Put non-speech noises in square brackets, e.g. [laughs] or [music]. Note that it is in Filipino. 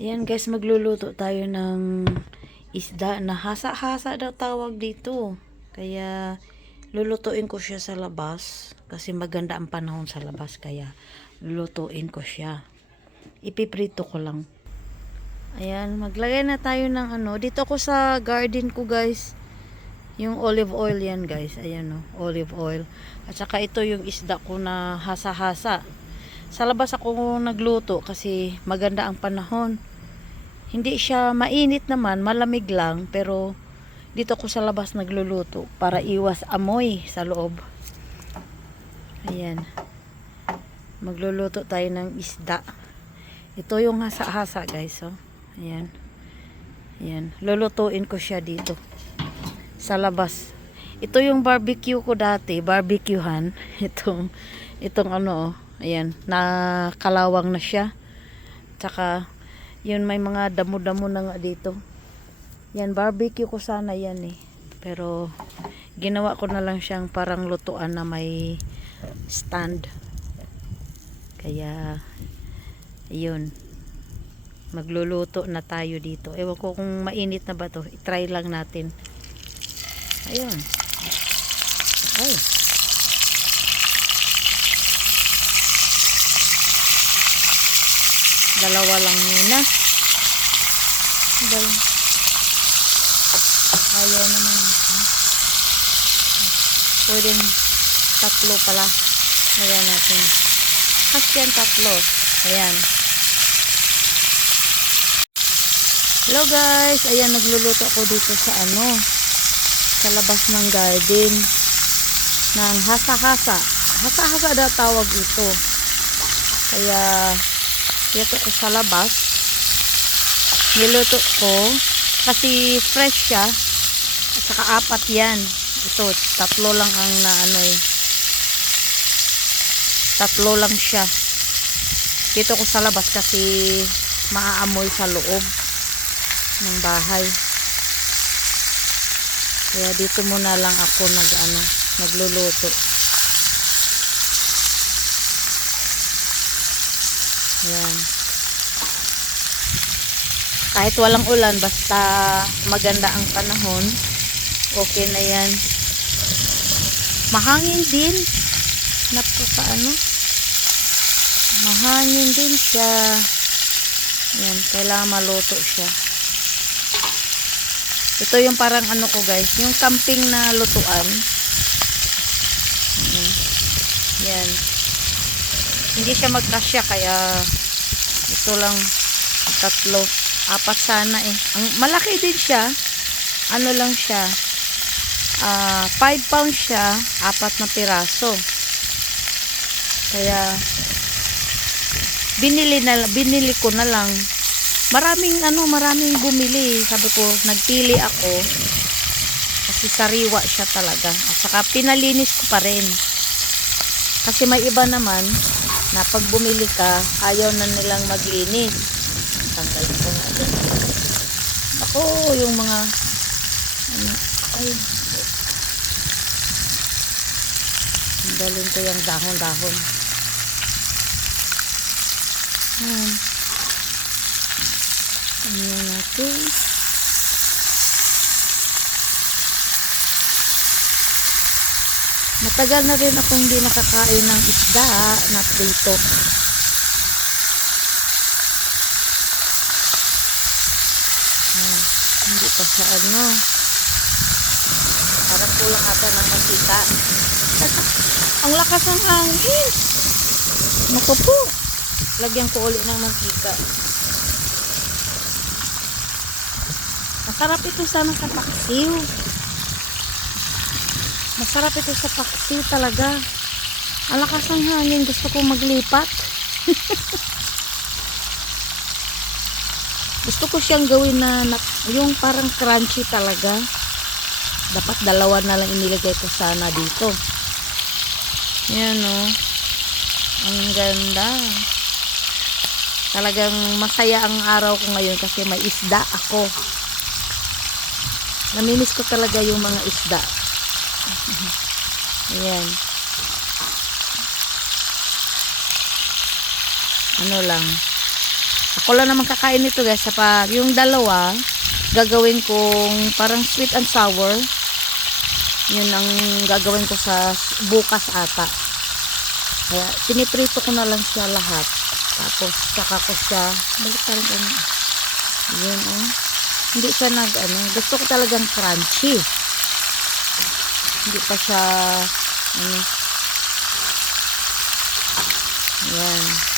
Ayan guys, magluluto tayo ng isda na hasa-hasa daw tawag dito. Kaya lulutuin ko siya sa labas kasi maganda ang panahon sa labas kaya lulutuin ko siya. Ipiprito ko lang. Ayan, maglagay na tayo ng ano. Dito ko sa garden ko guys. Yung olive oil yan guys. Ayan o, olive oil. At saka ito yung isda ko na hasa-hasa. Sa labas ako nagluto kasi maganda ang panahon. Hindi siya mainit naman, malamig lang. Pero dito ko sa labas nagluluto para iwas amoy sa loob. Ayan. Magluluto tayo ng isda. Ito yung hasa-hasa guys. Oh. Ayan. Ayan. Lulutuin ko siya dito. Sa labas. Ito yung barbecue ko dati. Barbecuehan. [laughs] Itong, itong ano. Oh. Ayan. Nakalawang na siya. Tsaka, yun may mga damo-damo na nga dito. Yan, barbecue ko sana yan eh. Pero, ginawa ko na lang siyang parang lutuan na may stand. Kaya, yun. Magluluto na tayo dito. Ewan ko kung mainit na ba to. I-try lang natin. Ayun. Ay. Dalawa lang muna. Dalawa. Ayaw naman. Pwedeng tatlo pala. Ayan natin. Kasi yan tatlo. Ayan. Hello guys. Ayan, nagluluto ako dito sa ano. Sa labas ng garden. Ng hasa-hasa. Hasa-hasa daw tawag ito. Kaya, dito ko sa labas. Niluto ko. Kasi fresh siya. At saka apat yan. Ito, tatlo lang ang na ano eh. Tatlo lang siya. Dito ko sa labas kasi maaamoy sa loob ng bahay. Kaya dito muna lang ako nag ano, nagluluto. Ayan. Kahit walang ulan, basta maganda ang panahon, okay na yan. Mahangin din. Napaka ano. Mahangin din siya. Ayan, kailangan maluto siya. Ito yung parang ano ko guys, yung camping na lutuan. Yan. Hindi siya magkasya kaya ito lang tatlo. Apat sana eh. Ang malaki din siya. Ano lang siya. 5 pounds siya, apat na piraso. Kaya binili na binili ko na lang maraming ano, maraming bumili. Sabi ko, nagpili ako. Kasi sariwa siya talaga. At saka pinalinis ko pa rin. Kasi may iba naman na pag bumili ka, ayaw na nilang maglinis. Tanggal ko nga dyan. Ako, yung mga ano, ay, Tanggalin ko yung dahon-dahon. Ayan. Ayan natin. Matagal na rin ako hindi nakakain ng isda na prito. Ah, hindi pa sa ano. Parang kulang ata ng mantika. [laughs] Ang lakas ng hangin. Naku po. Lagyan ko ulit ng mantika. Masarap ito sana sa paksiw. Masarap ito sa paksiw talaga. Ang lakas ng hangin. Gusto ko maglipat. [laughs] Gusto ko siyang gawin na, na yung parang crunchy talaga. Dapat dalawa na lang inilagay ko sana dito. Yan o. Ang ganda. Talagang masaya ang araw ko ngayon kasi may isda ako. Namimiss ko talaga yung mga isda. [laughs] Ayan. Ano lang. Ako lang naman kakain nito guys. Sa pa, yung dalawa, gagawin kong parang sweet and sour. Yun ang gagawin ko sa bukas ata. Kaya, piniprito ko na lang siya lahat. Tapos, saka ko siya, balik pa rin ko. Yun, oh. Hindi siya nag, ano, gusto ko talagang crunchy. Hindi pa siya, ano, yan.